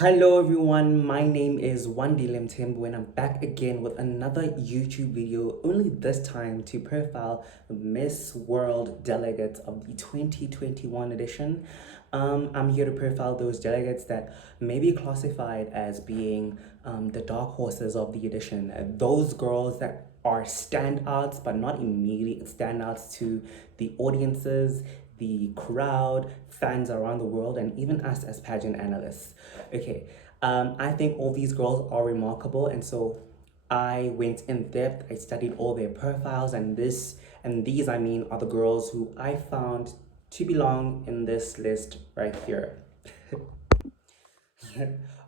Hello everyone, my name is Wandilem Timbo and I'm back again with another YouTube video, only this time to profile Miss World delegates of the 2021 edition. I'm here to profile those delegates that may be classified as being the dark horses of the edition. Those girls that are standouts but not immediate standouts to the audiences, the crowd, fans around the world, and even us as pageant analysts. Okay, I think all these girls are remarkable, and so I went in depth. I studied all their profiles, and these I mean are the girls who I found to belong in this list right here.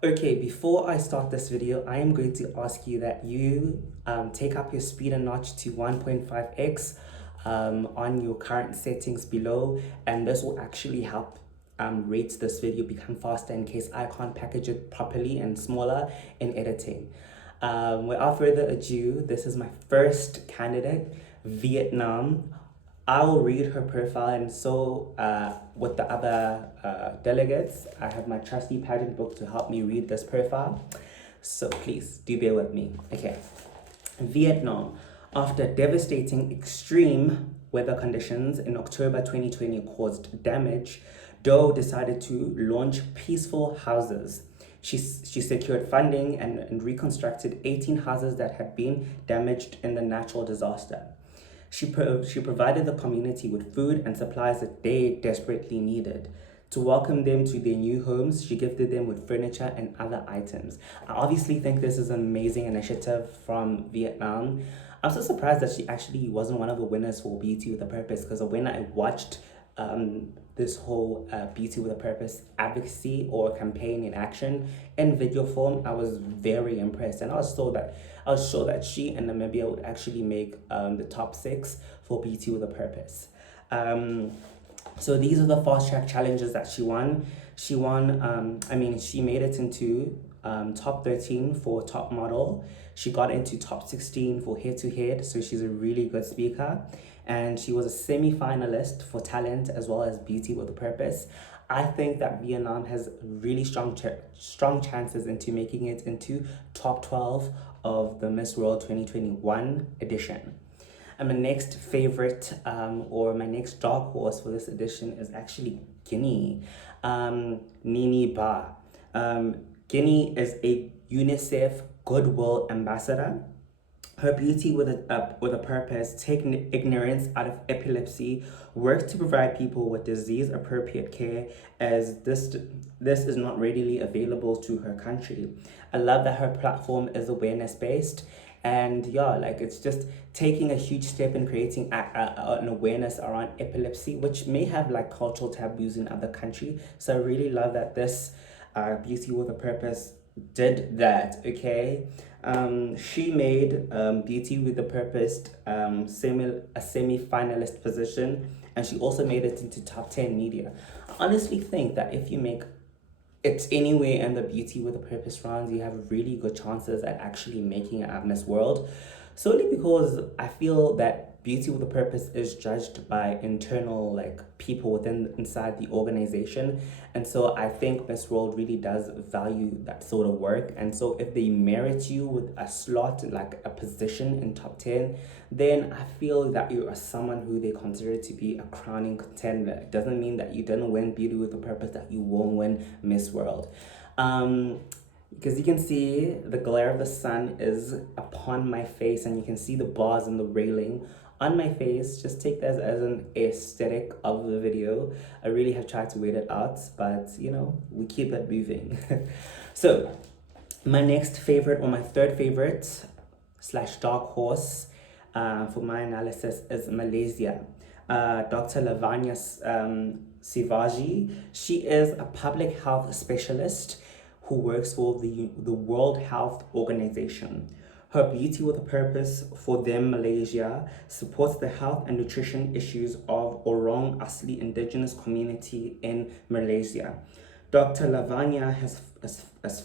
Okay, before I start this video, I am going to ask you that you take up your speed a notch to 1.5x on your current settings below, and this will actually help rate this video become faster in case I can't package it properly and smaller in editing. Without further ado, this is my first candidate, Vietnam. I will read her profile, and so with the other delegates, I have my trusty pageant book to help me read this profile. So please do bear with me. Okay. Vietnam. After devastating extreme weather conditions in October 2020 caused damage, Doe decided to launch Peaceful Houses. She secured funding and reconstructed 18 houses that had been damaged in the natural disaster. She provided the community with food and supplies that they desperately needed. To welcome them to their new homes, she gifted them with furniture and other items. I obviously think this is an amazing initiative from Vietnam. I'm so surprised that she actually wasn't one of the winners for Beauty with a Purpose, because when I watched this whole Beauty with a Purpose advocacy or campaign in action in video form, I was very impressed, and I was sure that she and Namibia would actually make the top 6 for Beauty with a Purpose. So these are the fast track challenges that she won. She won, she made it into top 13 for top model. She got into top 16 for head to head, so she's a really good speaker. And she was a semi-finalist for talent as well as Beauty with a Purpose. I think that Vietnam has really strong chances into making it into top 12 of the Miss World 2021 edition. And my next favorite or my next dark horse for this edition is actually Guinea. Nini Ba. Guinea is a UNICEF Goodwill Ambassador. Her Beauty with a Purpose, taking ignorance out of epilepsy, works to provide people with disease-appropriate care, as this is not readily available to her country. I love that her platform is awareness-based, and yeah, like it's just taking a huge step in creating an awareness around epilepsy, which may have like cultural taboos in other countries. So I really love that this Beauty with a Purpose did that. Okay. She made Beauty with a Purpose a semi-finalist position, and she also made it into top 10 media. I honestly think that if you make it anywhere in the Beauty with a Purpose rounds, you have really good chances at actually making it at Miss World, solely because I feel that Beauty with a Purpose is judged by internal like people inside the organization, and so I think Miss World really does value that sort of work. And so if they merit you with a slot, like a position in top 10, then I feel that you are someone who they consider to be a crowning contender. It doesn't mean that you didn't win Beauty with a Purpose that you won't win Miss World. Because you can see the glare of the sun is upon my face, and you can see the bars and the railing on my face. Just take that as an aesthetic of the video. I really have tried to wait it out, but you know, we keep it moving. So my next favorite, or my third favorite slash dark horse for my analysis is Malaysia. Dr. Lavanya Sivaji. She is a public health specialist who works for the World Health Organization. Her Beauty with a Purpose for them Malaysia supports the health and nutrition issues of Orang Asli indigenous community in Malaysia. Dr. Lavanya has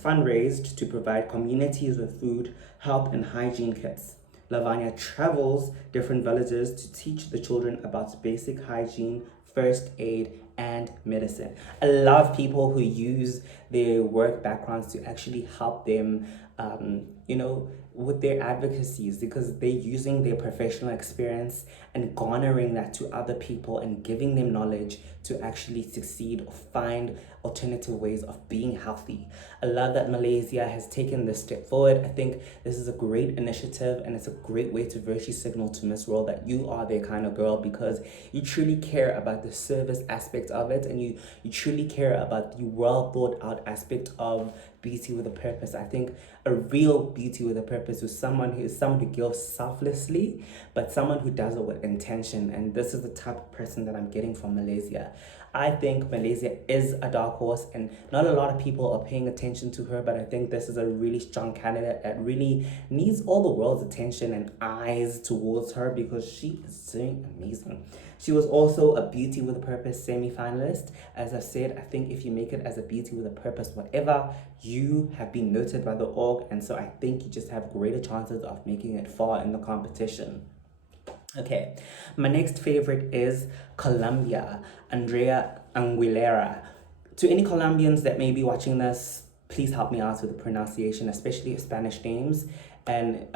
fundraised to provide communities with food, health, and hygiene kits. Lavanya travels different villages to teach the children about basic hygiene, first aid, and medicine. I love people who use their work backgrounds to actually help them, with their advocacies, because they're using their professional experience and garnering that to other people and giving them knowledge to actually succeed or find alternative ways of being healthy. I love that Malaysia has taken this step forward. I think this is a great initiative, and it's a great way to virtually signal to Miss World that you are their kind of girl, because you truly care about the service aspect of it, and you truly care about the well thought out aspect of beauty with a purpose. I think a real beauty with a purpose is someone who gives selflessly, but someone who does it with intention. And this is the type of person that I'm getting from Malaysia. I think Malaysia is a dark horse, and not a lot of people are paying attention to her, but I think this is a really strong candidate that really needs all the world's attention and eyes towards her, because she is doing amazing. She was also a Beauty with a Purpose semi-finalist. As I said, I think if you make it as a Beauty with a Purpose, whatever, you have been noted by the org, and so I think you just have greater chances of making it far in the competition. Okay, my next favorite is Colombia, Andrea Aguilera. To any Colombians that may be watching this, please help me out with the pronunciation, especially Spanish names, and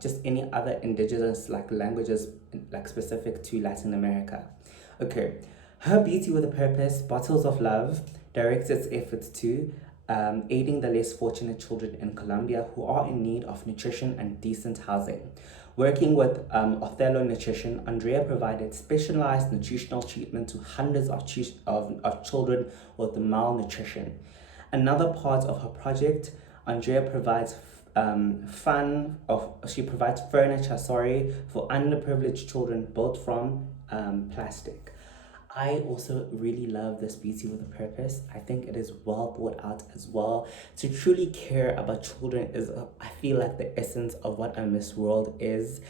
just any other indigenous languages specific to Latin America. Okay, her Beauty with a Purpose, Bottles of Love, directs its efforts to aiding the less fortunate children in Colombia who are in need of nutrition and decent housing. Working with Othello Nutrition, Andrea provided specialized nutritional treatment to hundreds of children with malnutrition. Another part of her project, Andrea provides she provides furniture, for underprivileged children built from plastic. I also really love this Beauty with a Purpose. I think it is well thought out as well. To truly care about children is, I feel like, the essence of what a Miss World is.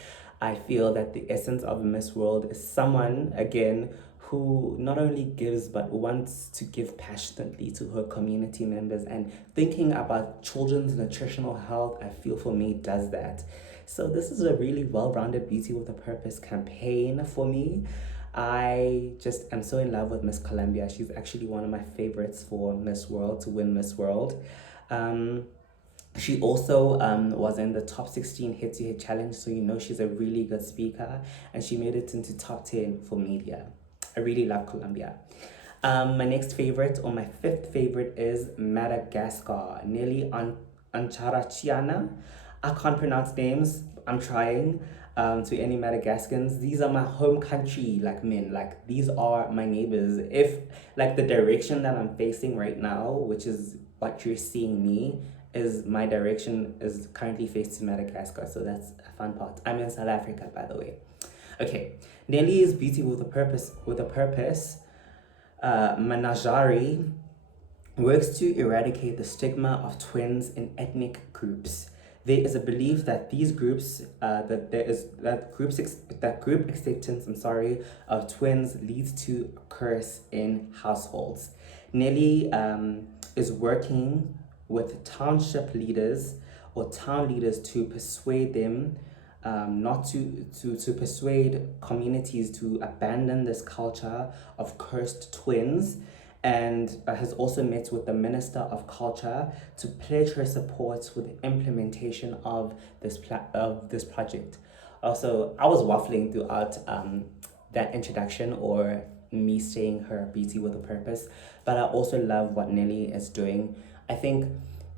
I feel that the essence of a Miss World is someone, again, who not only gives but wants to give passionately to her community members, and thinking about children's nutritional health, I feel, for me, does that. So this is a really well-rounded Beauty with a Purpose campaign for me. I just am so in love with Miss Colombia. She's actually one of my favorites for Miss World, to win Miss World. She also was in the top 16 head-to-head challenge, so she's a really good speaker, and she made it into top 10 for media. I really love Colombia. My next favorite, or my fifth favorite, is Madagascar. Nelly Ancharachiana. I can't pronounce names. I'm trying. To any Madagascans, these are my home country, men. These are my neighbors. If the direction that I'm facing right now, which is what you're seeing me, is my direction is currently faced to Madagascar. So that's a fun part. I'm in South Africa, by the way. Okay, Nelly's Beauty with a Purpose. Manajari works to eradicate the stigma of twins in ethnic groups. There is a belief that these groups, group acceptance, of twins leads to a curse in households. Nelly is working with township leaders or town leaders to persuade them to persuade communities to abandon this culture of cursed twins, and has also met with the Minister of Culture to pledge her support with the implementation of this project. Also, I was waffling throughout that introduction, or me saying her Beauty with a Purpose, but I also love what Nelly is doing. I think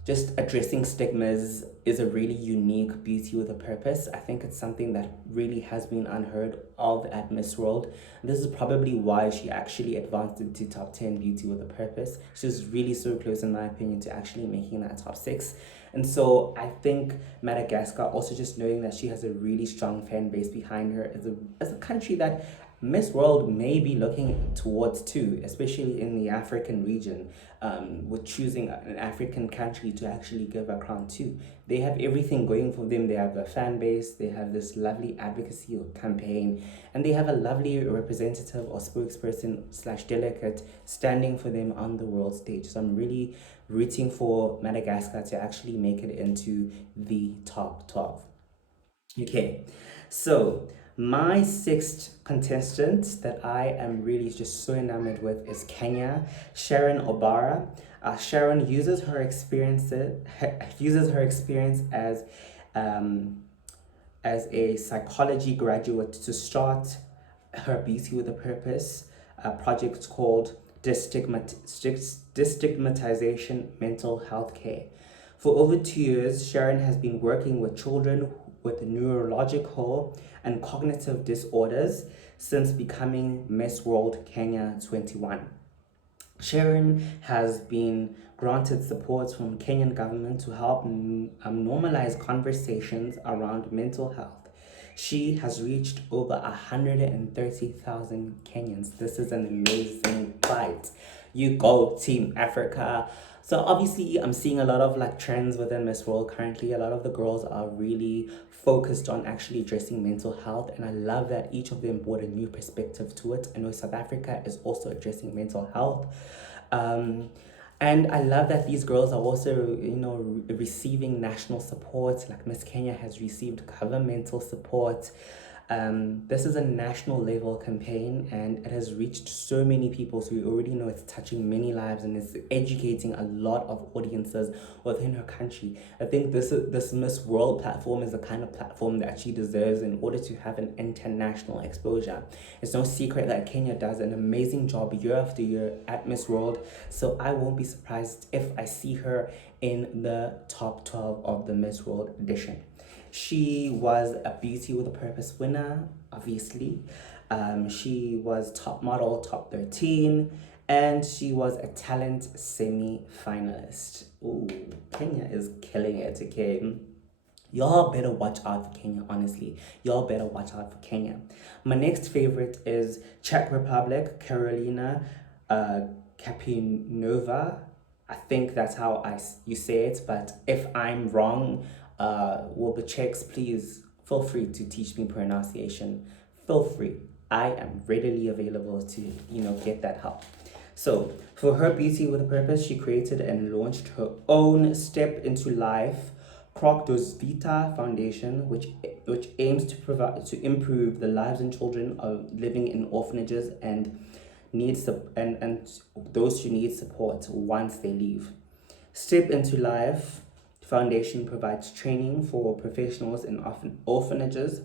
just addressing stigmas is a really unique Beauty with a Purpose. I think it's something that really has been unheard of at Miss World. This is probably why she actually advanced into top 10 Beauty with a Purpose. She was really so close, in my opinion, to actually making that top 6. And so I think Madagascar, also just knowing that she has a really strong fan base behind her, is a country that Miss World may be looking towards too, especially in the African region, with choosing an African country to actually give a crown to. They have everything going for them. They have a fan base, they have this lovely advocacy or campaign, and they have a lovely representative or spokesperson / delegate standing for them on the world stage. So I'm really rooting for Madagascar to actually make it into the top 12. Okay, so my sixth contestant that I am really just so enamored with is Kenya, Sharon Obara. Sharon uses her experience um, as a psychology graduate to start her Beauty with a Purpose project called Destigmatization Mental Health Care. For over 2 years, Sharon has been working with children with neurological and cognitive disorders since becoming Miss World Kenya 21. Sharon has been granted support from Kenyan government to help normalize conversations around mental health. She has reached over 130,000 Kenyans. This is an amazing fight. You go, Team Africa. So obviously, I'm seeing a lot of like trends within Miss World currently. A lot of the girls are really focused on actually addressing mental health, and I love that each of them brought a new perspective to it. I know South Africa is also addressing mental health. Um, and I love that these girls are also, receiving national support. Like Miss Kenya has received governmental support. This is a national level campaign and it has reached so many people. So we already know it's touching many lives and it's educating a lot of audiences within her country. I think this Miss World platform is the kind of platform that she deserves in order to have an international exposure. It's no secret that Kenya does an amazing job year after year at Miss World. So I won't be surprised if I see her in the top 12 of the Miss World edition. She was a Beauty with a Purpose winner, obviously. She was top model, top 13, and she was a talent semi-finalist. Ooh, Kenya is killing it, okay? Y'all better watch out for Kenya, honestly. Y'all better watch out for Kenya. My next favorite is Czech Republic, Carolina Kapinova. I think that's how you say it, but if I'm wrong, will the Czechs please feel free to teach me pronunciation. Feel free. I am readily available to, get that help. So, for her Beauty with a Purpose, she created and launched her own Step into Life Croc Dos Vita Foundation, which aims to improve the lives and children of living in orphanages and and those who need support once they leave. Step into Life Foundation provides training for professionals in orphanages,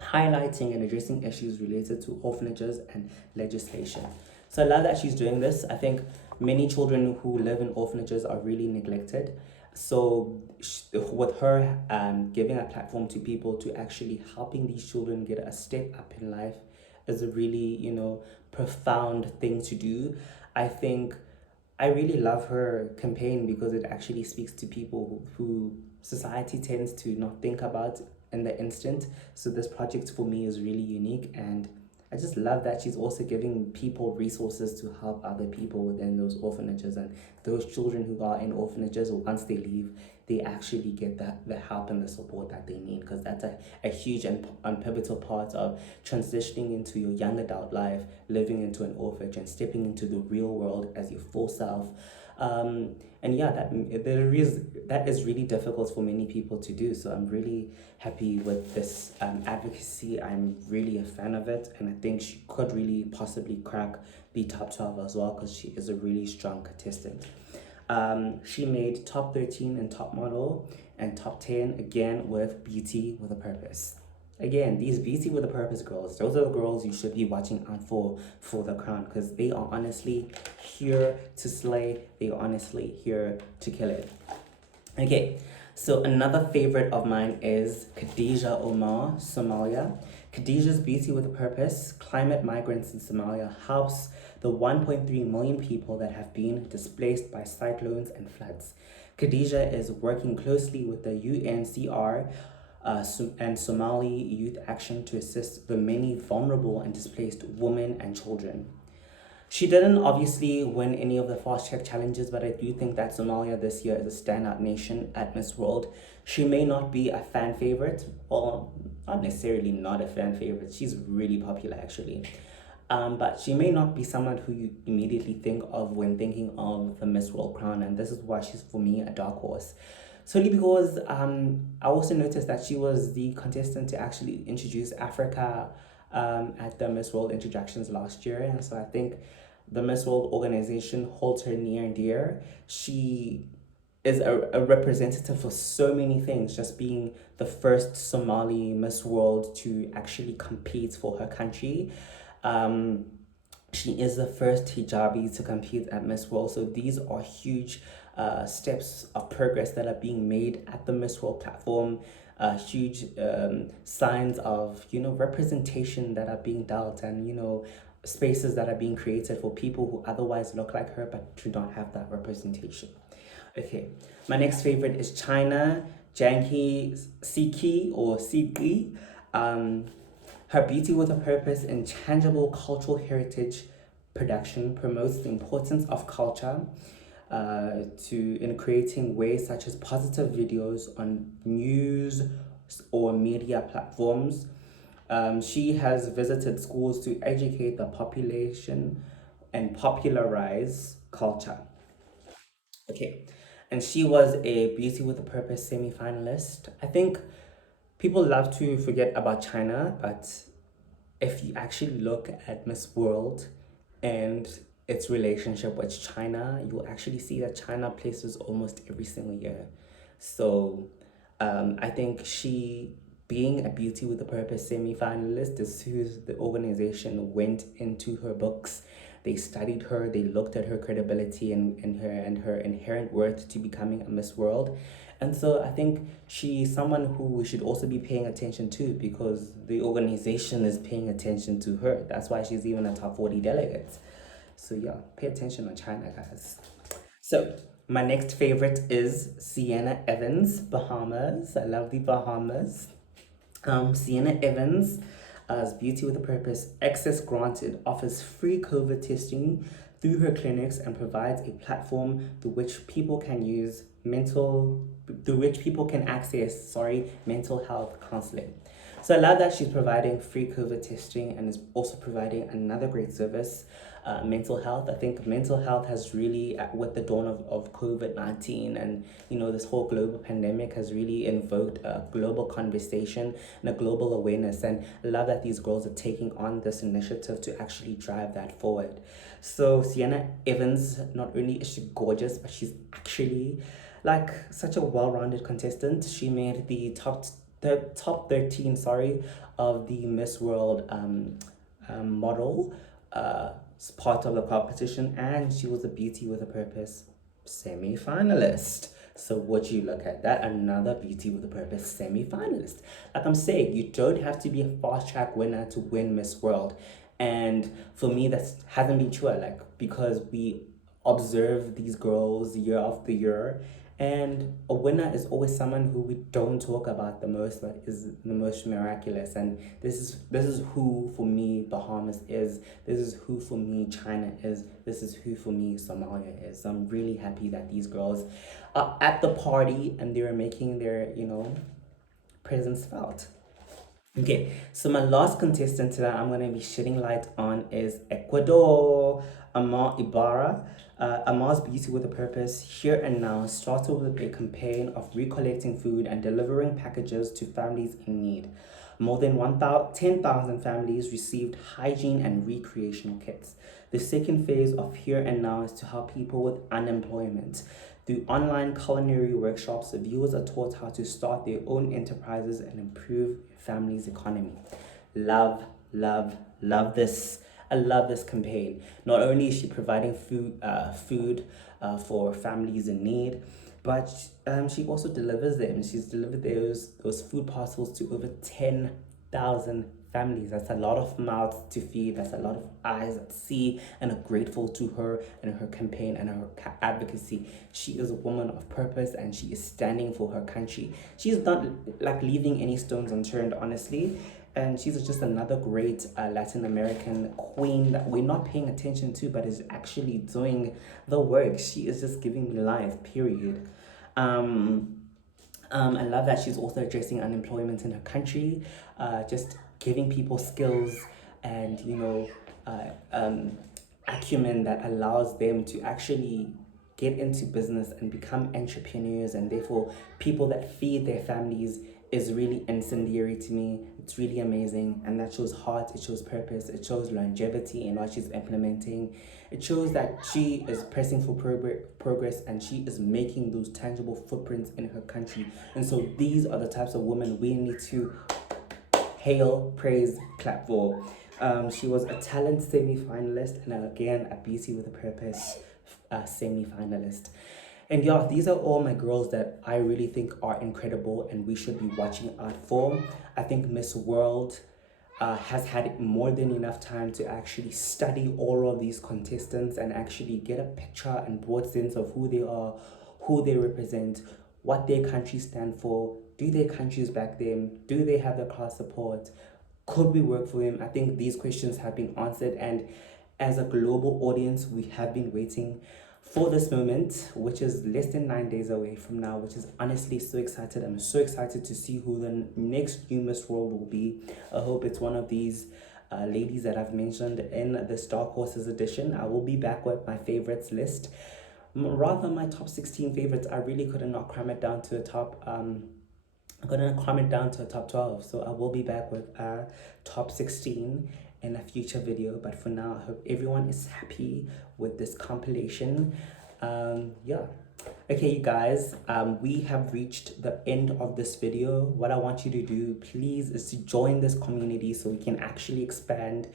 highlighting and addressing issues related to orphanages and legislation. So I love that she's doing this. I think many children who live in orphanages are really neglected. So with her giving a platform to people to actually helping these children get a step up in life is a really, profound thing to do. I think I really love her campaign because it actually speaks to people who society tends to not think about in the instant. So this project for me is really unique, and I just love that she's also giving people resources to help other people within those orphanages, and those children who are in orphanages, once they leave, they actually get the help and the support that they need, because that's a huge and pivotal part of transitioning into your young adult life, living into an orphanage and stepping into the real world as your full self. And yeah, that is really difficult for many people to do. So I'm really happy with this advocacy. I'm really a fan of it, and I think she could really possibly crack the top 12 as well, because she is a really strong contestant. She made top 13 and top model and top 10 again with Beauty with a Purpose. Again, these Beauty with a Purpose girls, those are the girls you should be watching out for the crown, because they are honestly here to slay. They are honestly here to kill it. Okay, so another favorite of mine is Khadija Omar, Somalia. Khadija's Beauty with a Purpose, Climate Migrants in Somalia, helps the 1.3 million people that have been displaced by cyclones and floods. Khadija is working closely with the UNCR and Somali Youth Action to assist the many vulnerable and displaced women and children. She didn't obviously win any of the fast track challenges, but I do think that Somalia this year is a standout nation at Miss World. She may not be a fan favorite, or not necessarily not a fan favorite. She's really popular actually. But she may not be someone who you immediately think of when thinking of the Miss World crown, and this is why she's for me a dark horse. Solely because I also noticed that she was the contestant to actually introduce Africa at the Miss World introductions last year, and so I think the Miss World organization holds her near and dear. She is a representative for so many things, just being the first Somali Miss World to actually compete for her country. Um, she is the first hijabi to compete at Miss World. So these are huge steps of progress that are being made at the Miss World platform. Huge signs of representation that are being dealt, and spaces that are being created for people who otherwise look like her but do not have that representation. Okay, my next favorite is China, Janki Siki or Siki. Um, Her Beauty with a Purpose and tangible cultural heritage production promotes the importance of culture in creating ways such as positive videos on news or media platforms. She has visited schools to educate the population and popularize culture. Okay, and she was a Beauty with a Purpose semi-finalist. I think people love to forget about China, but if you actually look at Miss World and its relationship with China, you'll actually see that China places almost every single year. So I think she, being a Beauty with a Purpose semi-finalist, is who the organization went into her books. They studied her, they looked at her credibility and her inherent worth to becoming a Miss World. And so I think she's someone who we should also be paying attention to, because the organization is paying attention to her. That's why she's even a top 40 delegate. So yeah, pay attention on China, guys. So my next favorite is Sienna Evans, Bahamas. I love the Bahamas. Sienna Evans, as Beauty with a Purpose, access granted, offers free COVID testing through her clinics and provides a platform through which people can access, mental health counseling. So I love that she's providing free COVID testing and is also providing another great service, mental health. I think mental health has really, with the dawn of COVID-19 and this whole global pandemic, has really invoked a global conversation and a global awareness. And I love that these girls are taking on this initiative to actually drive that forward. So Sienna Evans, not only is she gorgeous, but she's actually like such a well-rounded contestant. She made the top 13, of the Miss World model part of the competition, and she was a Beauty with a Purpose semi-finalist. So would you look at that? Another Beauty with a Purpose semi-finalist. Like I'm saying, you don't have to be a fast track winner to win Miss World. And for me, that hasn't been true. Because we observe these girls year after year, and a winner is always someone who we don't talk about the most, but is the most miraculous. And this is who for me Bahamas is. This is who for me China is. This is who for me Somalia is. So I'm really happy that these girls are at the party and they're making their presence felt. Okay, so my last contestant that I'm going to be shedding light on is Ecuador, Amar Ibarra. Amar's Beauty with a Purpose, Here and Now, started with a campaign of recollecting food and delivering packages to families in need. More than 10,000 families received hygiene and recreational kits. The second phase of Here and Now is to help people with unemployment. Through online culinary workshops, the viewers are taught how to start their own enterprises and improve families' economy. Love, love, love this. I love this campaign. Not only is she providing food for families in need, but she also delivers them. She's delivered those food parcels to over 10,000 families. That's a lot of mouths to feed. That's a lot of eyes that see and are grateful to her and her campaign and her advocacy. She is a woman of purpose and she is standing for her country. She's not leaving any stones unturned, honestly. And she's just another great Latin American queen that we're not paying attention to, but is actually doing the work. She is just giving me life, period. I love that she's also addressing unemployment in her country, just giving people skills and acumen that allows them to actually get into business and become entrepreneurs, and therefore people that feed their families is really incendiary to me. It's really amazing, and that shows heart, it shows purpose, it shows longevity in what she's implementing. It shows that she is pressing for progress, and she is making those tangible footprints in her country. And so these are the types of women we need to hail, praise, clap for. She was a talent semi-finalist, and again a Beauty with a Purpose semi-finalist. And yeah, these are all my girls that I really think are incredible and we should be watching out for. I think Miss World has had more than enough time to actually study all of these contestants and actually get a picture and broad sense of who they are, who they represent, what their countries stand for. Do their countries back them? Do they have the class support? Could we work for them? I think these questions have been answered, and as a global audience, we have been waiting for this moment, which is less than 9 days away from now, which is honestly so excited. I'm so excited to see who the next new Miss World will be. I hope it's one of these ladies that I've mentioned in the Dark Horses edition. I will be back with my favorites list. Rather, my top 16 favorites. I really could not cram it down to a top I'm gonna cram it down to a top 12, so I will be back with a top 16 in a future video. But for now, I hope everyone is happy with this compilation. Yeah, okay, you guys, we have reached the end of this video. What I want you to do, please, is to join this community so we can actually expand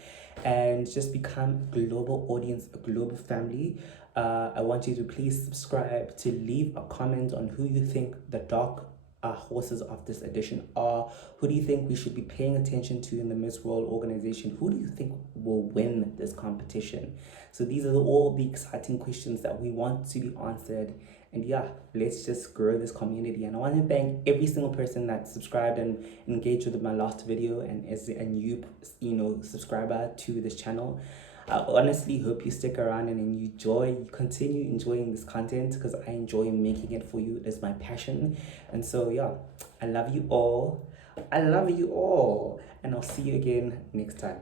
and just become a global audience, a global family. I want you to please subscribe, to leave a comment on who you think the Dark Horses of this edition are. Who do you think we should be paying attention to in the Miss World organization? Who do you think will win this competition? So these are all the exciting questions that we want to be answered. And yeah, let's just grow this community. And I want to thank every single person that subscribed and engaged with my last video and is a new subscriber to this channel. I honestly hope you stick around and you continue enjoying this content, because I enjoy making it for you. It is my passion. And so yeah, I love you all. I love you all. And I'll see you again next time.